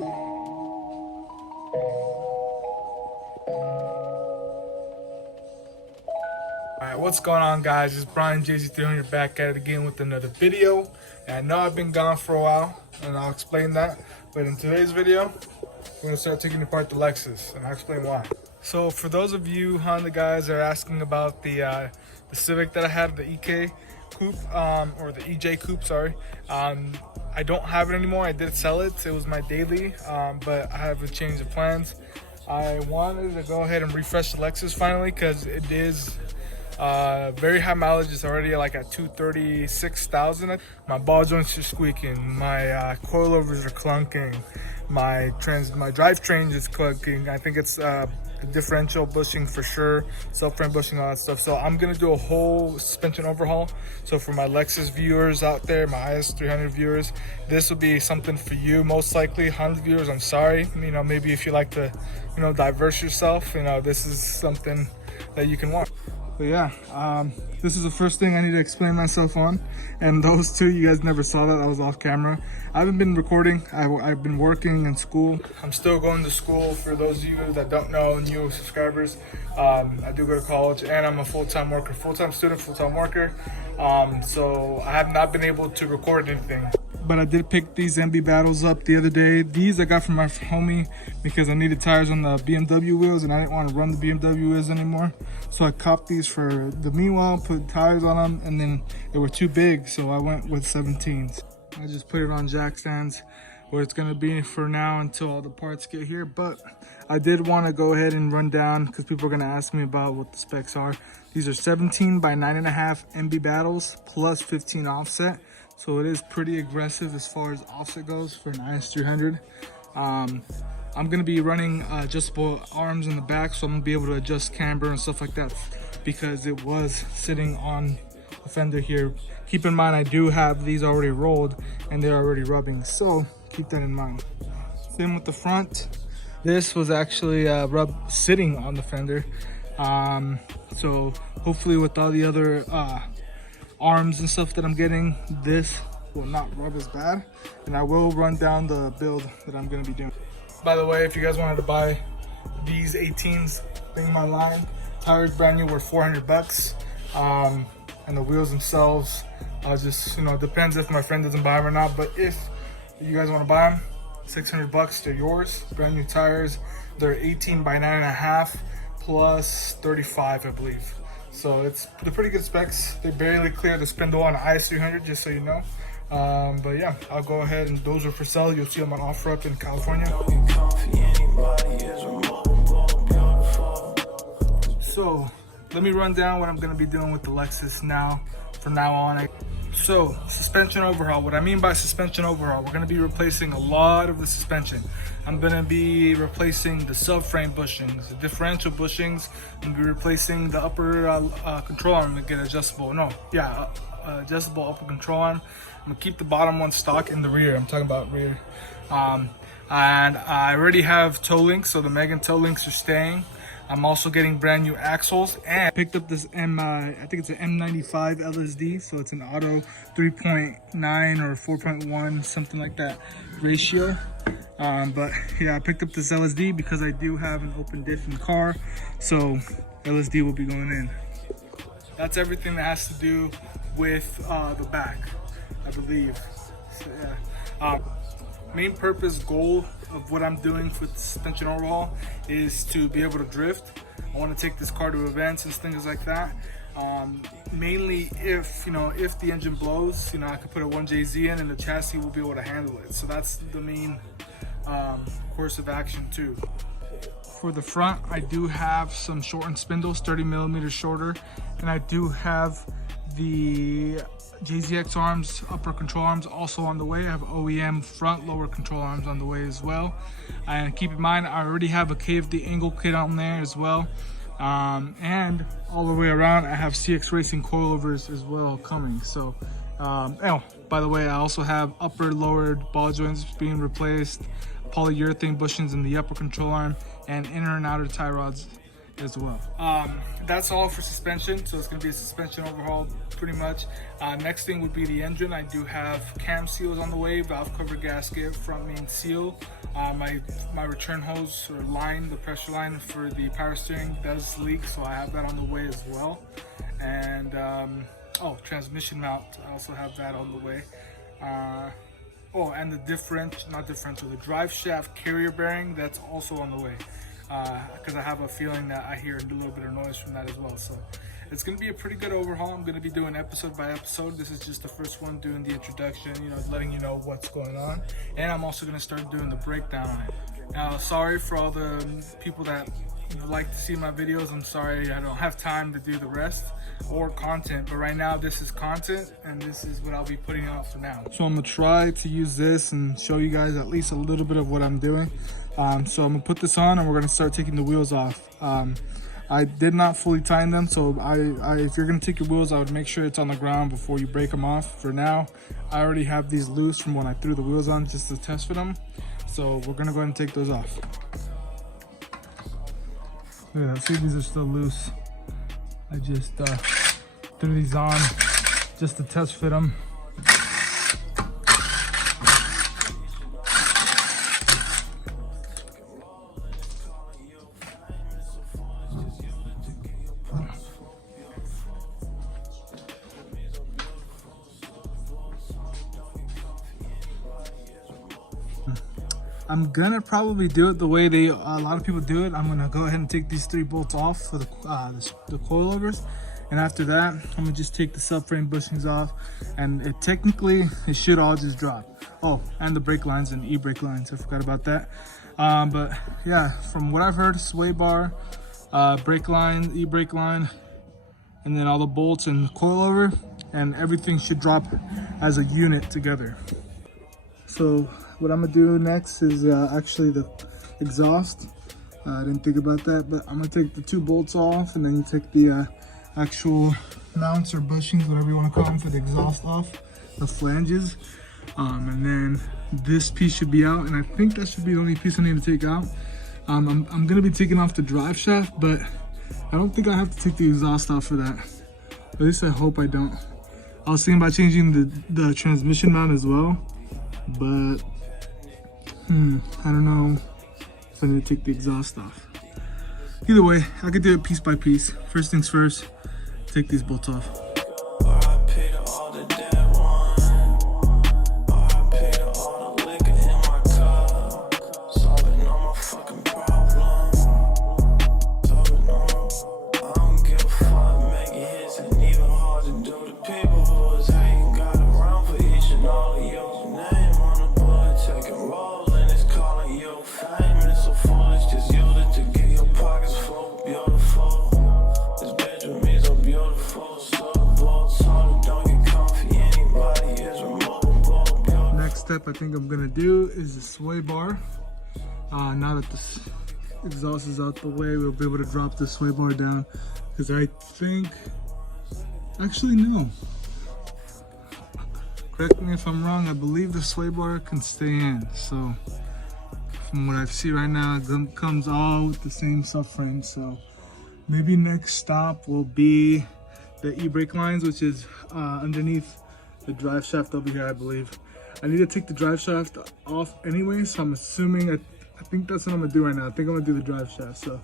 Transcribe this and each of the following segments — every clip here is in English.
Alright, what's going on, guys? It's Brian JZ300 back at it again with another video. And I know I've been gone for a while, and I'll explain that. But in today's video, we're going to start taking apart the Lexus, and I'll explain why. So for those of you Honda guys that are asking about the Civic that I had, the EK Coupe, or the EJ Coupe, sorry. I don't have it anymore. I did sell it. It was my daily, but I have a change of plans. I wanted to go ahead and refresh the Lexus finally because it is very high mileage. It's already like at 236,000. My ball joints are squeaking. My coilovers are clunking. My drivetrain is clunking. I think it's the differential bushing for sure, subframe bushing, all that stuff. So I'm gonna do a whole suspension overhaul. So for my Lexus viewers out there, my IS300 viewers, this will be something for you. Most likely Honda viewers, I'm sorry, you know, maybe if you like to, you know, diverse yourself, you know, this is something that you can watch. But yeah, this is the first thing I need to explain myself on, and those two, you guys never saw that. I was off camera. I haven't been recording. I've been working in school. I'm still going to school. For those of you that don't know, new subscribers, I do go to college, and I'm a full-time worker, full-time student, full-time worker. So I have not been able to record anything. But I did pick these MB Battles up the other day. These I got from my homie because I needed tires on the BMW wheels and I didn't want to run the BMW wheels anymore. So I copped these for the meanwhile, put tires on them, and then they were too big, so I went with 17s. I just put it on jack stands where it's gonna be for now until all the parts get here. But I did want to go ahead and run down because people are gonna ask me about what the specs are. These are 17 by 9.5 MB Battles plus 15 offset. So it is pretty aggressive as far as offset goes for an IS300. I'm going to be running adjustable arms in the back, so I'm going to be able to adjust camber and stuff like that because it was sitting on the fender here. Keep in mind, I do have these already rolled and they're already rubbing, so keep that in mind. Same with the front. This was actually sitting on the fender. So hopefully with all the other arms and stuff that I'm getting, this will not rub as bad, and I will run down the build that I'm going to be doing. By the way, if you guys wanted to buy these 18s, bring my line. Tires brand new were 400 bucks, and the wheels themselves, just, you know, depends if my friend doesn't buy them or not, but if you guys want to buy them, 600 bucks, they're yours. Brand new tires. They're 18 by 9.5 plus 35, I believe. So they're pretty good specs. They barely clear the spindle on an IS300, just so you know. But yeah, I'll go ahead, and those are for sale. You'll see them on OfferUp in California. So let me run down what I'm going to be doing with the Lexus now, from now on. So suspension overhaul. What I mean by suspension overhaul, we're going to be replacing a lot of the suspension. I'm going to be replacing the subframe bushings, the differential bushings. I'm going to be replacing the upper control arm to get adjustable. Adjustable upper control arm. I'm going to keep the bottom one stock in the rear. I'm talking about rear. And I already have toe links, so the Megan toe links are staying. I'm also getting brand new axles, and I picked up this I think it's an M95 LSD, so it's an auto 3.9 or 4.1, something like that ratio. But yeah, I picked up this LSD because I do have an open diff in the car, so LSD will be going in. That's everything that has to do with the back, I believe. So yeah. Main purpose goal of what I'm doing for the suspension overhaul is to be able to drift. I want to take this car to events and things like that. Mainly if the engine blows, you know, I could put a 1JZ in and the chassis will be able to handle it. So that's the main course of action too. For the front, I do have some shortened spindles, 30 millimeters shorter, and I do have the JZX arms, upper control arms also on the way. I have OEM front lower control arms on the way as well. And keep in mind, I already have a KFD angle kit on there as well. And all the way around, I have CX Racing coilovers as well coming. So, by the way, I also have upper lowered ball joints being replaced, polyurethane bushings in the upper control arm, and inner and outer tie rods as well. That's all for suspension. So it's going to be a suspension overhaul pretty much. Next thing would be the engine. I do have cam seals on the way, valve cover gasket, front main seal. My return hose or line, the pressure line for the power steering does leak, so I have that on the way as well. And transmission mount, I also have that on the way. And the the drive shaft carrier bearing, that's also on the way. Because I have a feeling that I hear a little bit of noise from that as well. So it's going to be a pretty good overhaul. I'm going to be doing episode by episode. This is just the first one, doing the introduction, letting you know what's going on. And I'm also going to start doing the breakdown on it. Now, sorry for all the people that like to see my videos. I'm sorry I don't have time to do the rest or content, but right now this is content and this is what I'll be putting out for now. So I'm gonna try to use this and show you guys at least a little bit of what I'm doing. So I'm gonna put this on and we're gonna start taking the wheels off. I did not fully tighten them, so if you're gonna take your wheels, I would make sure it's on the ground before you break them off. For now, I already have these loose from when I threw the wheels on just to test for them. So we're gonna go ahead and take those off. Look at that, see, these are still loose. I just threw these on just to test fit them. I'm gonna probably do it the way a lot of people do it. I'm gonna go ahead and take these 3 bolts off for the coilovers, and after that, I'm gonna just take the subframe bushings off, and it should all just drop. Oh, and the brake lines and e-brake lines. I forgot about that. But yeah, from what I've heard, sway bar, brake line, e-brake line, and then all the bolts and coilover, and everything should drop as a unit together. So what I'm gonna do next is actually the exhaust. I didn't think about that, but I'm gonna take the 2 bolts off, and then you take the actual mounts or bushings, whatever you want to call them, for the exhaust off, the flanges. And then this piece should be out, and I think that should be the only piece I need to take out. I'm gonna be taking off the drive shaft, but I don't think I have to take the exhaust off for that. At least I hope I don't. I was thinking about changing the transmission mount as well, but I don't know if I need to take the exhaust off. Either way, I could do it piece by piece. First things first, take these bolts off. Step I think I'm gonna do is the sway bar. Now that this exhaust is out the way, we'll be able to drop the sway bar down, because I think, actually no, correct me if I'm wrong, I believe the sway bar can stay in. So from what I see right now, it comes all with the same subframe. So maybe next stop will be the e-brake lines, which is underneath the drive shaft over here, I believe. I need to take the drive shaft off anyway, so I'm assuming, I think that's what I'm gonna do right now. I think I'm gonna do the drive shaft, so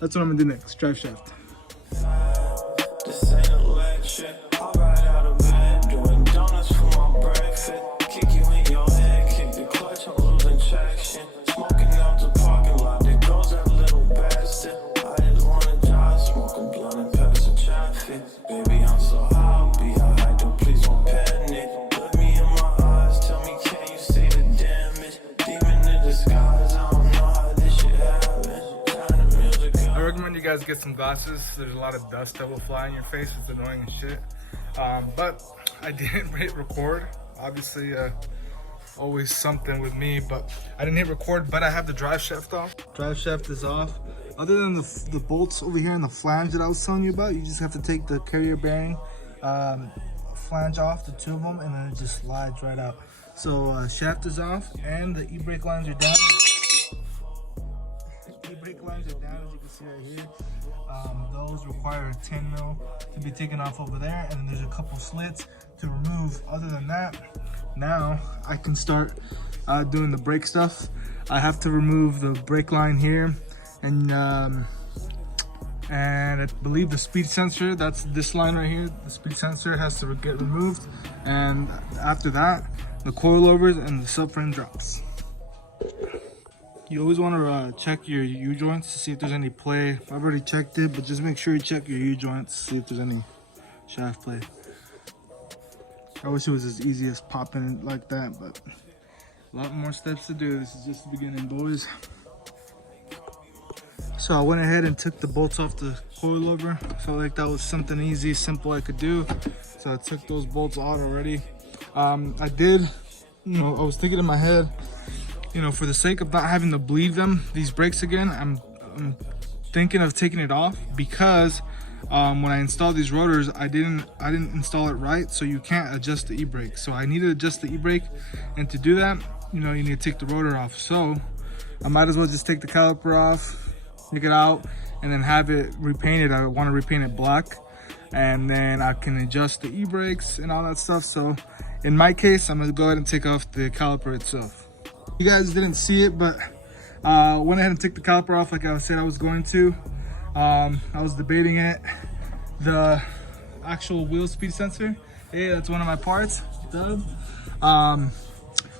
that's what I'm gonna do next, drive shaft. This ain't electric. I'll ride out of bed, doing donuts for my breakfast. Kick you in your head, kick the clutch, I'm losing traction. Smoking out the parking lot, there goes that little bastard. I just wanna drive, smoking blunt and pass the traffic. Baby, I'm so high, I'll be high, don't please don't panic. Look me in my eyes, tell me, can you see the damage? Demon in disguise, I don't know how this shit happened. I recommend you guys get some glasses. There's a lot of dust that will fly in your face. It's annoying as shit. But I didn't hit record. Obviously, always something with me, but I didn't hit record, but I have the drive shaft off. Drive shaft is off. Other than the bolts over here and the flange that I was telling you about, you just have to take the carrier bearing flange off, the 2 of them, and then it just slides right out. So shaft is off, and the e-brake lines are down. E-brake lines are down, as you can see right here. Those require a 10 mil to be taken off over there, and then there's a couple slits to remove. Other than that, now I can start doing the brake stuff. I have to remove the brake line here, and I believe the speed sensor, that's this line right here, the speed sensor has to get removed, and after that the coilovers and the subframe drops. You always want to check your U-joints to see if there's any play. I've already checked it, but just make sure you check your U-joints to see if there's any shaft play. I wish it was as easy as popping it like that, but a lot more steps to do. This is just the beginning, boys. So I went ahead and took the bolts off the coilover. Felt like that was something easy, simple I could do. So I took those bolts out already. I did, I was thinking in my head, for the sake of not having to bleed these brakes again, I'm thinking of taking it off, because when I installed these rotors, I didn't install it right, so you can't adjust the e-brake. So I need to adjust the e-brake, and to do that, you need to take the rotor off. So I might as well just take the caliper off, take it out, and then have it repainted. I want to repaint it black, and then I can adjust the e-brakes and all that stuff. So in my case, I'm gonna go ahead and take off the caliper itself. You guys didn't see it, but went ahead and took the caliper off like I said I was going to. I was debating it. The actual wheel speed sensor, hey, that's one of my parts, dub.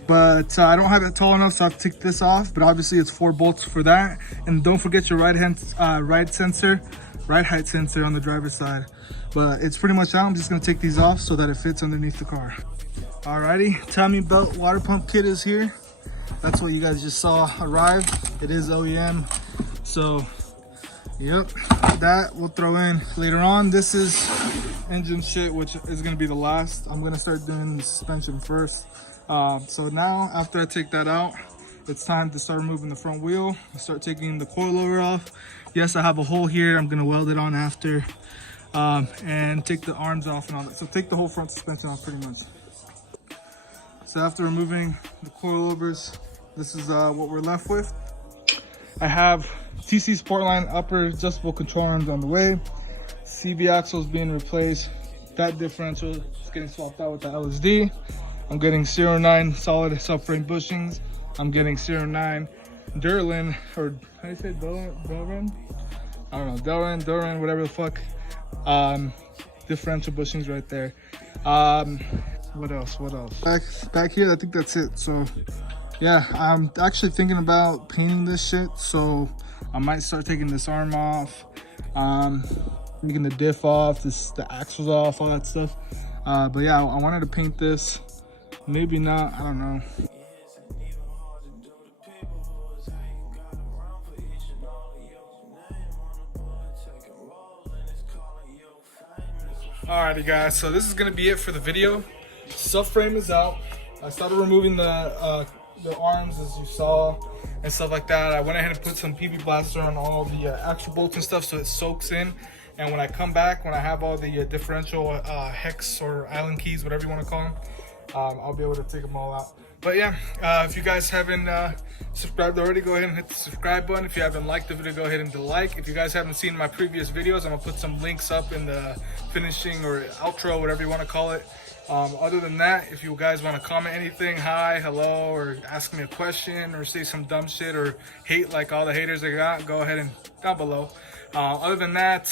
But I don't have it tall enough, so I have to take this off. But obviously it's 4 bolts for that. And don't forget your right height sensor on the driver's side. But it's pretty much out. I'm just gonna take these off so that it fits underneath the car. Alrighty, timing belt water pump kit is here. That's what you guys just saw arrive. It is OEM, so yep, that we'll throw in later on. This is engine shit, which is gonna be the last. I'm gonna start doing the suspension first. So now after I take that out, it's time to start removing the front wheel. Start taking the coilover off. Yes, I have a hole here. I'm gonna weld it on after, and take the arms off and all that. So take the whole front suspension off pretty much. So after removing the coilovers, this is what we're left with. I have TC Sportline upper adjustable control arms on the way. CV axles being replaced. That differential is getting swapped out with the LSD. I'm getting 09 solid subframe bushings. I'm getting 09 Durlin, or how do you say Delrin? I don't know, Delrin, whatever the fuck. Differential bushings right there. What else? Back here, I think that's it. So yeah, I'm actually thinking about painting this shit. So I might start taking this arm off, taking the diff off, the axles off, all that stuff. But yeah, I wanted to paint this. Maybe not, I don't know. Alrighty guys, so this is gonna be it for the video. Subframe is out. I started removing the arms, as you saw, and stuff like that. I went ahead and put some PB Blaster on all the actual bolts and stuff so it soaks in. And when I come back, when I have all the differential hex or Allen keys, whatever you want to call them, I'll be able to take them all out. But yeah, if you guys haven't subscribed already, go ahead and hit the subscribe button. If you haven't liked the video, go ahead and hit like. If you guys haven't seen my previous videos, I'm gonna put some links up in the finishing or outro, whatever you want to call it. Other than that, if you guys want to comment anything, hi, hello, or ask me a question, or say some dumb shit, or hate like all the haters I got, go ahead and down below. Other than that,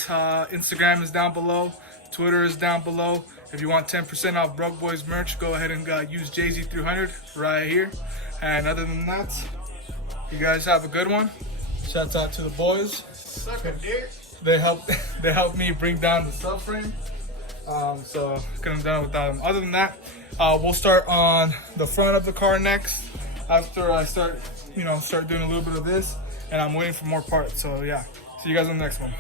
Instagram is down below, Twitter is down below. If you want 10% off Broke Boys merch, go ahead and use JZ300 right here. And other than that, you guys have a good one. Shouts out to the boys. Suck a dick. They helped me bring down the subframe. So couldn't have done it without them. Other than that, we'll start on the front of the car next. After I start doing a little bit of this, and I'm waiting for more parts. So yeah, see you guys on the next one.